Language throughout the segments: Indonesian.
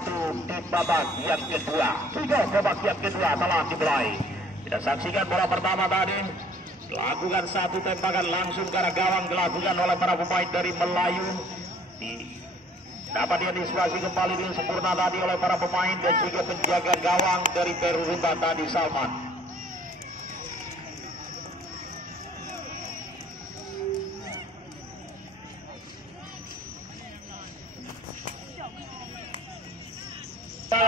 waktu di babak yang kedua. Sudah babak yang kedua telah dimulai. Kita saksikan bola pertama tadi lakukan satu tembakan langsung ke arah gawang dilakukan oleh para pemain dari Melayu. Dapat diantisipasi kembali dengan sempurna tadi oleh para pemain dan juga penjaga gawang dari Peru Ruba tadi Salman.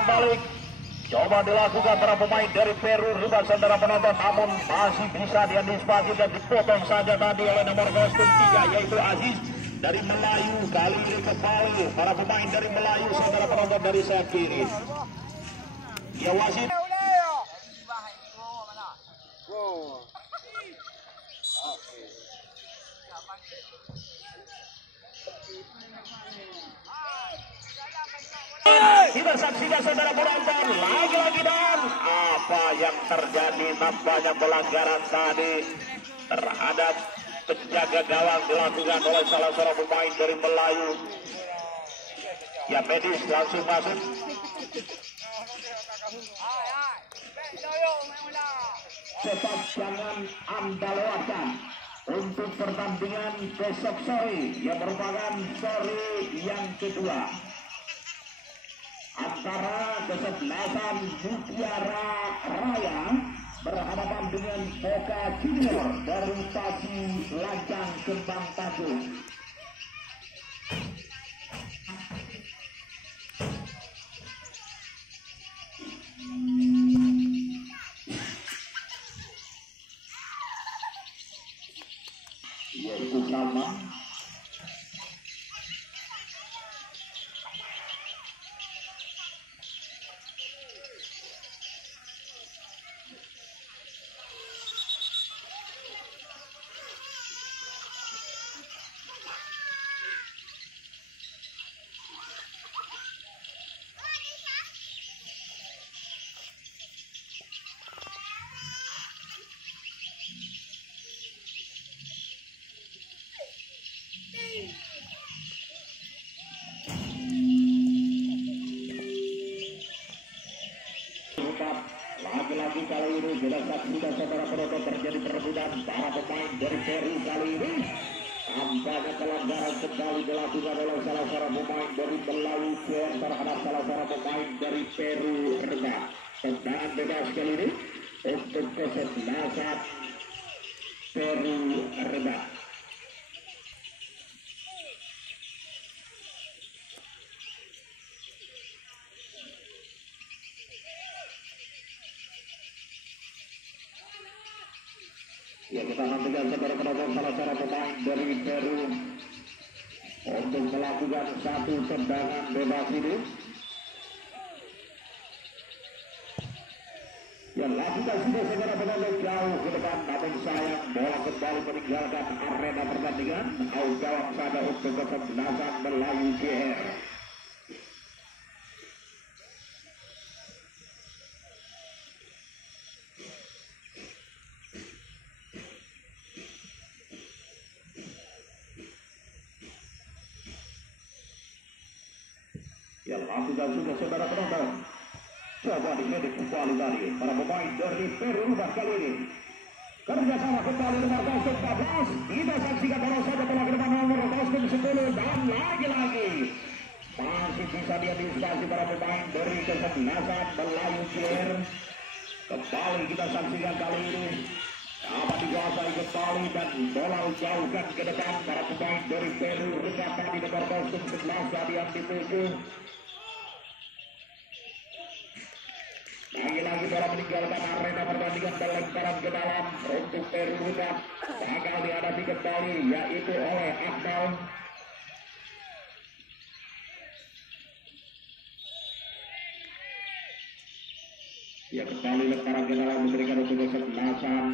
Balik coba dilakukan para pemain dari Peru Ruba saudara penonton, namun masih bisa diantisipasi dan dipotong saja tadi oleh nomor kostum 3 yaitu Aziz dari Melayu. Kali ini kembali para pemain dari Melayu saudara penonton dari sayap kiri. Ya wasit. Kita saksikan saudara penonton lagi-lagi dan apa yang terjadi, nampaknya pelanggaran tadi terhadap penjaga gawang dilakukan oleh salah seorang pemain dari Melayu. Ya medis langsung masuk. Tetap jangan Anda lewatkan untuk pertandingan besok sore yang merupakan sore yang kedua antara kesebelasan Mutiara Raya berhadapan dengan Oka Junior dari Pasi Lancang Kembang Tanjung. Yaitu Salman. Lagi-lagi kali ini kita saksikan saudara penonton terjadi perebutan para pemain dari Peru kali ini. Tampaknya pelanggaran sekali dilakukan oleh salah seorang pemain dari Melayu terhadap salah seorang pemain dari Peru Rendah. Tendangan bebas kali ini untuk kesebelasan Peru Rendah. Ya kita nantikan saudara penonton salah seorang pemain dari Peru untuk melakukan satu tendangan bebas ini. Ya lakukan sudah saudara penonton jauh ke depan, namun sayang bola kembali meninggalkan arena pertandingan. Out jawab saja untuk kesebelasan Melayu GR. Ya lakukan sudah saudara penonton. Coba dimedik kembali tadi para pemain dari Peru kali ini. Kerjasama kembali nomor 14. Kita saksikan bola saja bola ke depan nomor 10 dan lagi-lagi masih bisa diantisipasi para pemain dari kesebelasan Melayu GR. Kembali kita saksikan kali ini dapat dikuasai kembali dan bola jauhkan ke depan para pemain dari Peru tadi nomor 11 tadi yang dituju. Lagi-lagi bola meninggalkan arena pertandingan lemparan ke dalam untuk Peru Ruda. Gagal dihadapi kembali yaitu oleh Akmal. Ya kembali lemparan ke dalam memberikan untuk kesebelasan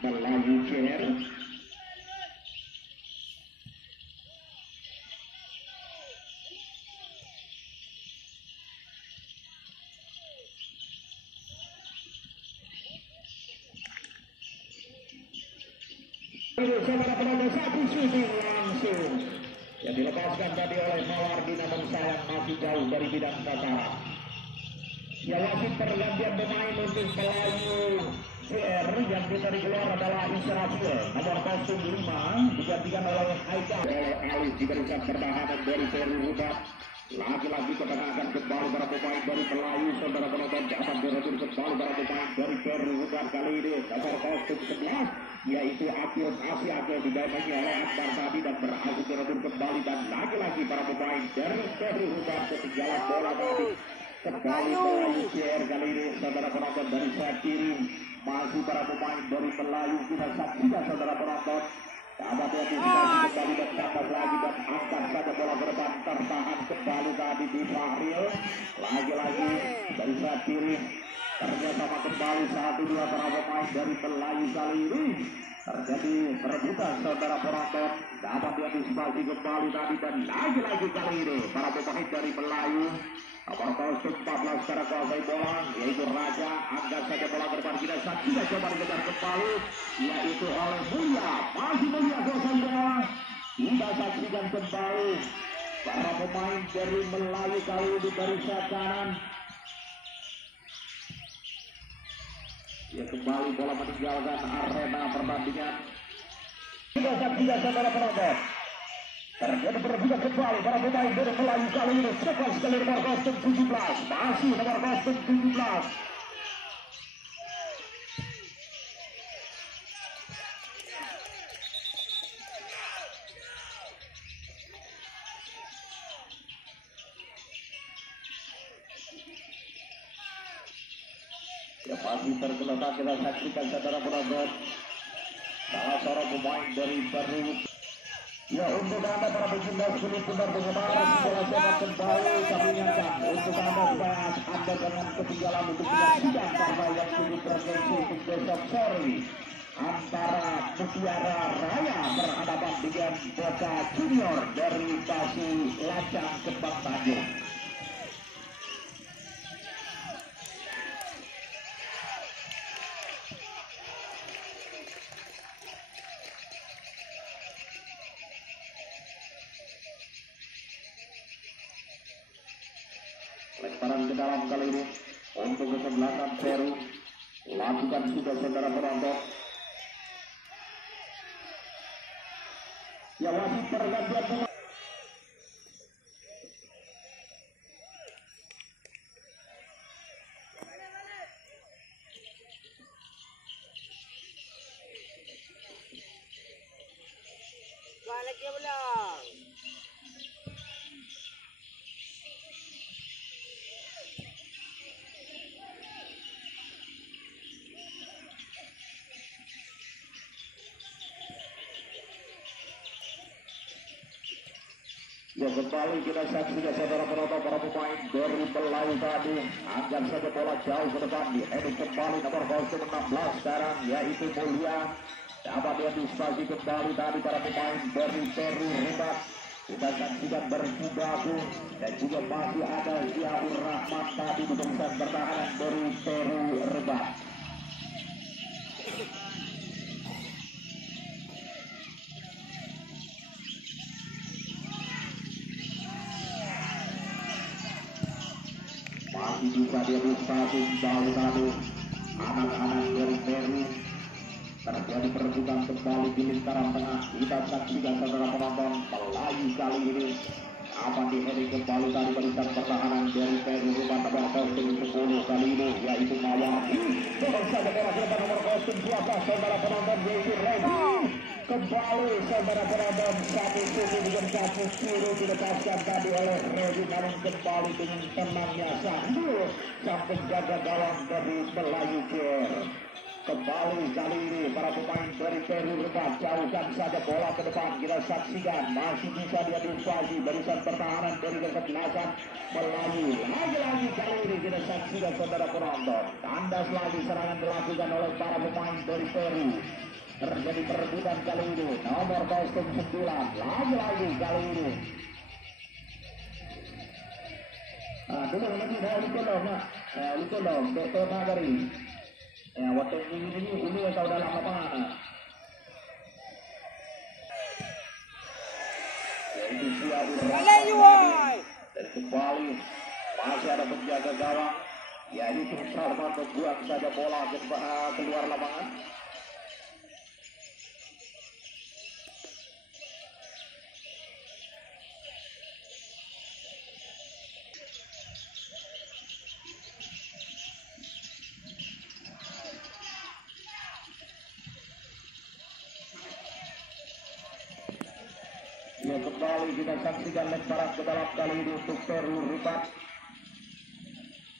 Melayu GR. Saudara penonton satu shooting langsung. Ya dilepaskan tadi oleh Mawardi, namun sayang masih jauh dari bidang sasaran. Ya, wasit pergantian pemain untuk Pelayu CR yang ditarik keluar adalah Israfil nomor 05 digantikan oleh Haikal. Alif diberikan pertahanan dari Ferry Hudat. Lagi-lagi ketenangan kembali para pemain dari Pelayu, saudara penonton, dapat direbut kembali para pemain dari Ferry Hudat kali ini nomor 11 yaitu Akil didampingi oleh Akbar tadi dan berhasil direbut kembali, dan lagi-lagi para pemain dari Ferry Hudat ketinggalan bola tadi. Kembali Pelayu CR kali ini, saudara penonton, dari sayap kiri masih para pemain dari Pelayu. Kita saksikan saudara penonton, dapat diantisipasi kembali dan tambah lagi dan angkat saja bola ke depan, tertahan kembali tadi di Fahril. Lagi-lagi dari sayap kiri kerjasama kembali 1-2 para pemain dari Pelayu kali ini. Terjadi perebutan saudara penonton, dapat diantisipasi kembali tadi dan lagi-lagi kali ini para pemain dari Pelayu. Nomor 14 secara kuasai bola yaitu Raja, angkat saja bola ke depan. Kita saksikan coba dikejar kembali yaitu oleh Mulia, masih Mulia kuasai bola. Kita saksikan kembali para pemain dari Melayu kali ini dari sayap kanan. Ya, kembali bola meninggalkan arena pertandingan. Kita saksikan saudara penonton, terjadi perebutan kembali para pemain dari Melayu kali ini. Sekali sekali nomor 17, masih nomor 17. Ya, masih tergeletak, kita saksikan saudara penonton, salah seorang pemain dari Baru. Ya, untuk anda para pecinta kulit benar penggemar setelah sepak kembali kami ingatkan untuk anda supaya anda jangan ketinggalan untuk menyaksikan karena yang cukup bergengsi untuk besok sore antara Mutiara Raya berhadapan dengan Boca Junior dari Basi Lancang Kembang Tanjung. Lemparan ke dalam kali ini untuk kesebelasan Peru, lakukan sudah saudara penonton. Ya, wasit pergantian pemain. Balik ya belum? Ya, kembali kita saksikan saudara penonton, para pemain dari Melayu tadi angkat saja bola jauh ke depan, diedit kembali nomor 16 sekarang yaitu Mulia. Dapat diantisipasi kembali tadi para pemain dari Peru Hebat. Kita saksikan berjibaku dan juga masih ada Ziaur Rahman tadi di barisan pertahanan dari Peru Hebat. Masih bisa diantisipasi jauh tadi anak-anak dari Peru. Terjadi perebutan kembali di lingkaran tengah. Kita saksikan saudara penonton, Melayu kali ini akan diheading kembali tadi barisan pertahanan dari Peru Rumah nomor 10 kali ini yaitu Mawari. Dorong saja bola ke depan nomor 12 saudara penonton yaitu Redi. Kembali saudara penonton, satu sisi dengan satu kiri dilepaskan tadi oleh Redi, namun kembali dengan tenangnya sambil sang penjaga gawang dari Melayu CR. Kembali kali ini para pemain dari Peru Hebat, jauhkan saja bola ke depan. Kita saksikan masih bisa diantisipasi barisan pertahanan dari kesebelasan Melayu. Lagi-lagi kali ini kita saksikan saudara penonton, tandas lagi serangan dilakukan oleh para pemain dari Peru. Terjadi perebutan kali ini nomor 09, lagi-lagi kali ini. Dulu lagi mau dikolong, dikolong, dokter Nagari. Ya, waktu ini yang kau dalam lapangan. Yaitu Ziaur Kalian woi. dan kembali masih ada penjaga gawang yaitu Salman membuang saja bola keluar lapangan. Ya, kembali kita saksikan lemparan ke dalam kali ini untuk Peru Ribat.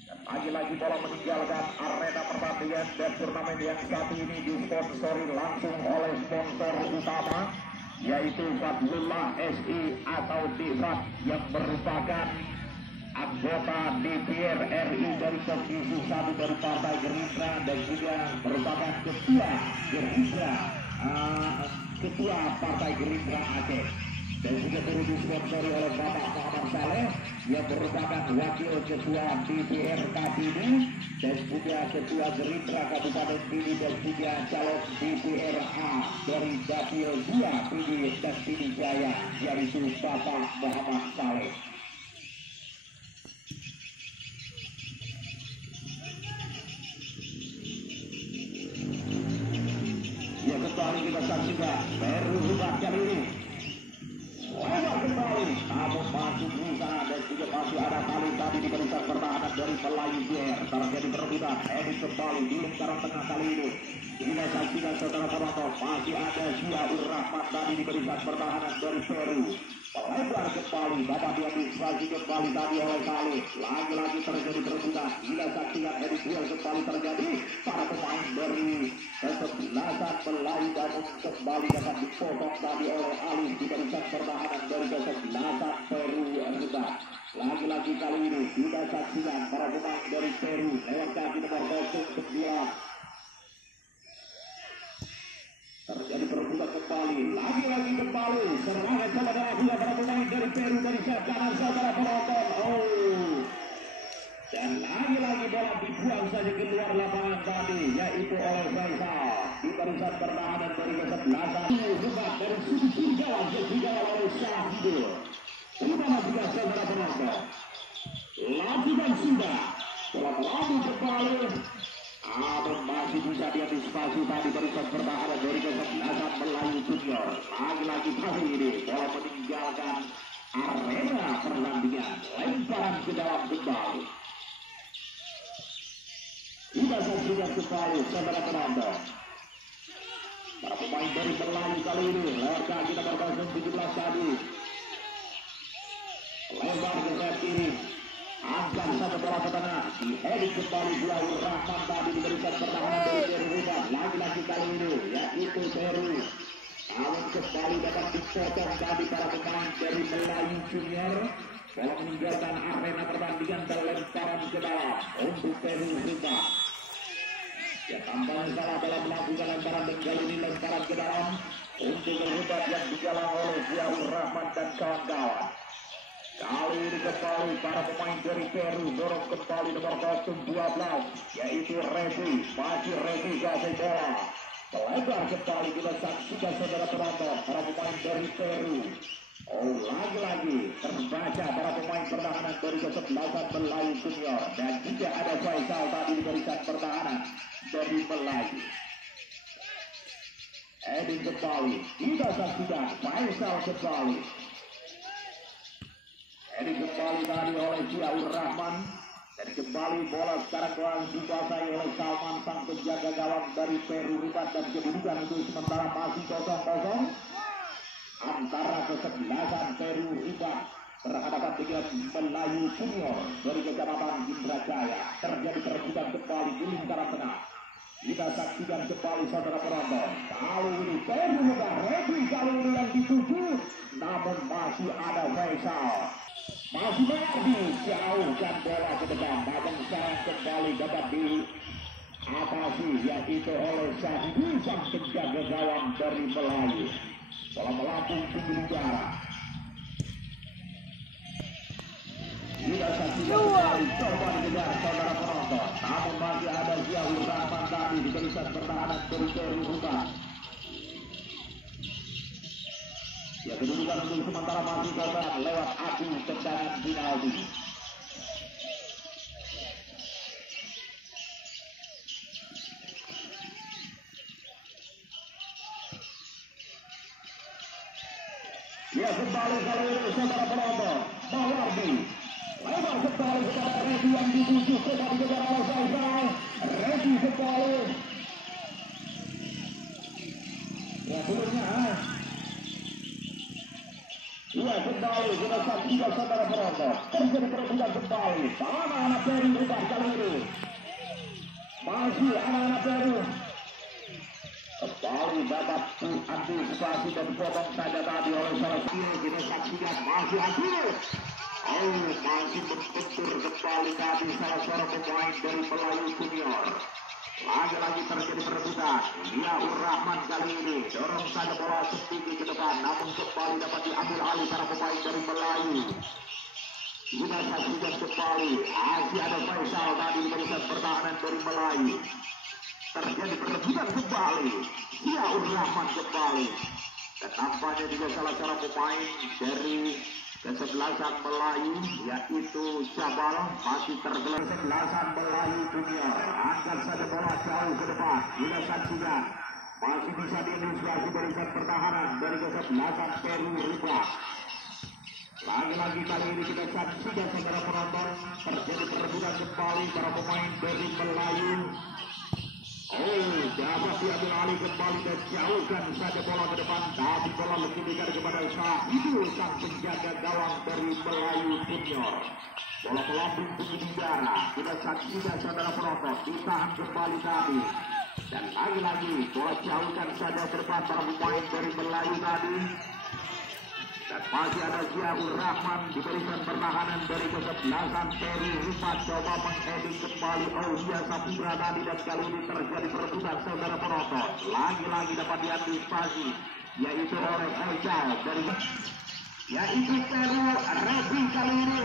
Dan lagi-lagi bola meninggalkan arena pertandingan dan turnamen yang satu ini disponsori langsung oleh sponsor utama yaitu Fadlullah SI atau Difat yang merupakan anggota DPR RI dari Komisi 1 dari Partai Gerindra dan juga merupakan ketua Partai Gerindra Aceh. Dan juga turut disponsori oleh Bapak Muhammad Saleh yang merupakan wakil ketua DPR Kabini dan juga ketua Gerindra Kabupaten Pidi dan juga calon DPRA dari Dapil 2 Pidi dan Pidi Jaya yaitu Bapak Muhammad Saleh. Ya, kembali kita saksikan Peru Ribat kali ini. Lebar kembali, namun masih bisa dan juga masih ada kali tadi di barisan pertahanan dari Melayu JR. Terjadi perebutan, edit kembali di lingkaran tengah kali ini. Kita saksikan saudara penonton, masih ada Ziaur Rahman tadi di barisan pertahanan dari Peru. Lebar kembali, dapat diantisipasi kembali tadi oleh Saleh. Lagi-lagi terjadi perebutan, kita saksikan edit duel kembali terjadi. Para pemain dari kesebelasan Melayu dan kembali dapat dipotong tadi oleh Alif di barisan pertahanan dari kesebelasan Peru Ribat. Lagi-lagi kali ini kita saksikan para pemain dari Peru lewat kaki nomor 09. Terjadi perebutan kembali, lagi-lagi kembali serangan saudara para pemain dari Peru dari sayap kanan saudara penonton. Dan lagi-lagi bola dibuang saja keluar lapangan tadi yaitu oleh Faisal di barisan pertahanan dari kesebelasan Ribat dari sudut kiri gawang oleh Syahidul. Gimana juga saudara penonton? Lakukan sudah bola melaju kembali. Masih bisa diantisipasi tadi barisan pertahanan dari kesebelasan Melayu Junior. Lagi-lagi kali ini bola meninggalkan arena pertandingan, lemparan ke dalam kembali. Kita saksikan kembali saudara penonton. Para pemain dari Melayu kali ini lewat kaki nomor 17 tadi. Lebar ke sayap kiri. Angkat satu bola ke tengah. Diedit kembali Ziaur Rahman tadi diberikan pertahanan dari Peru Ribat. Lagi-lagi kali ini yaitu Peru. Namun kembali dapat dipotong tadi para pemain dari Melayu Junior. Bola meninggalkan arena pertandingan dan lemparan ke dalam untuk Peru Ribat. Ya, tampaknya salah dalam melakukan lemparan dan kali ini lemparan ke dalam untuk Ribat yang dijalankan oleh Ziaur Rahman dan kawan-kawan. Kali ini kembali para pemain dari Peru dorong kembali nomor 12 yaitu Rezi. Masih Rezi kasih bola. Melebar kembali kita saksikan saudara penonton para pemain dari Peru. Lagi-lagi terbaca para pemain pertahanan dari kesebelasan Melayu Junior dan juga ada Faisal tadi di barisan pertahanan dari Melayu. Edit kembali kita saksikan Faisal kembali. Ini kembali tadi oleh Ziaur Rahman dan kembali bola sekarang dikuasai oleh Salman sang penjaga gawang dari Peru Ribat dan kedudukan itu sementara masih 0-0 antara kesebelasan Peru Ribat berhadapan dengan Melayu Junior dari Kecamatan Indrajaya. Terjadi perebutan kembali di lingkaran tengah. Kita saksikan kembali saudara penonton. Kali ini Peru Ribat Regi kali ini yang dituju, namun masih ada Faisal. Masih lagi jauhkan bola ke depan, namun sekarang kembali dapat diatasi yaitu oleh Syahidul sang penjaga gawang dari Melayu. Bola melambung tinggi udara. Kita saksikan kembali coba dikejar saudara penonton, namun masih ada Ziaur Rahman tadi di barisan pertahanan dari Peru Ribat. Ya, kedudukan dan untuk sementara masih korban lewat adu tendangan penalti. Ya kembali kali ini saudara penonton Mawardi lebar sekali kepada Redi yang dituju kepada negara Australia. Redi sekali ya sebelumnya ya kembali kita saksikan saudara penonton terjadi perebutan kembali anak-anak Peru rubah kali ini masih anak-anak Peru kembali dapat antisipasi dan potong saja tadi oleh salah satu. Kita saksikan masih aktif. Masih berbentur kembali tadi salah seorang pemain dari Melayu Junior. Lagi-lagi terjadi perebutan. Ziaur Rahman kali ini dorong saja bola sedikit ke depan, namun kembali dapat diambil alih para pemain dari Melayu. Kita saksikan kembali masih ada Faisal tadi di barisan pertahanan dari Melayu. Terjadi perebutan kembali. Ziaur Rahman kembali. Dan nampaknya juga salah seorang pemain dari kesebelasan Melayu yaitu Jabal masih tergelar kesebelasan Melayu Junior. Angkat saja bola jauh ke depan. Kita saksikan masih bisa diinisiasi barisan pertahanan dari kesebelasan Peru Ribas. Lagi-lagi kali ini kita saksikan saudara penonton terjadi perebutan kembali para pemain dari Melayu. Dapat diambil alih kembali dan jauhkan saja bola ke depan, tapi bola lebih dekat kepada Syahidu sang penjaga gawang dari Melayu Junior. Bola melambung tinggi di udara, kita saksikan saudara penonton, ditahan kembali tadi. Dan lagi-lagi bola jauhkan saja ke depan para pemain dari Melayu tadi. Dan masih ada Ziaur Rahman di barisan pertahanan dari kesebelasan Peru Ribas coba mengheading kembali Aulia Sapura tadi dan kali ini terjadi perebutan saudara penonton. Lagi-lagi dapat diantisipasi yaitu oleh Ojal dari yaitu Peru Redi kali ini.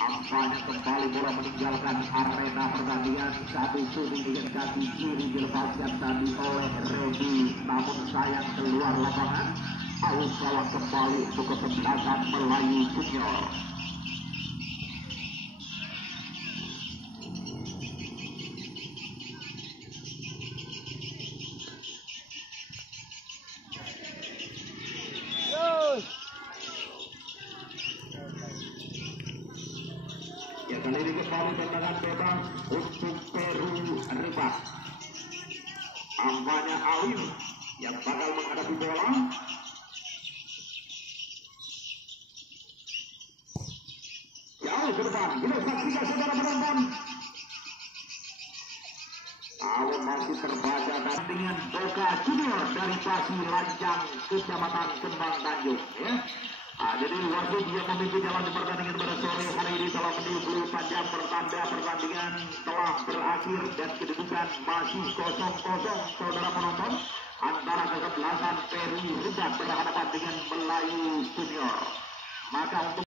Ampanya kembali bola meninggalkan arena pertandingan. Satu shooting dengan kaki kiri dilepaskan tadi oleh Redi, namun sayang keluar lapangan. Aus lawan kembali untuk kesebelasan Melayu Junior. Ya kali ini kembali tendangan bebas untuk Peru Ribas. Ampanya Awin yang bakal menghadapi bola. Jauh ke depan, kita saksikan saudara penonton. Awal masih terbaca dengan Boca Junior dari Pasi Lancang, Kecamatan Kembang Tanjung. Ya. Jadi waktu dia memimpin jalan di pertandingan pada sore hari ini telah menuju panjang pertanda pertandingan telah berakhir dan kedudukan masih 0-0 saudara penonton antara kesebelasan Peru Ribas berhadapan dengan Melayu Junior. Maka untuk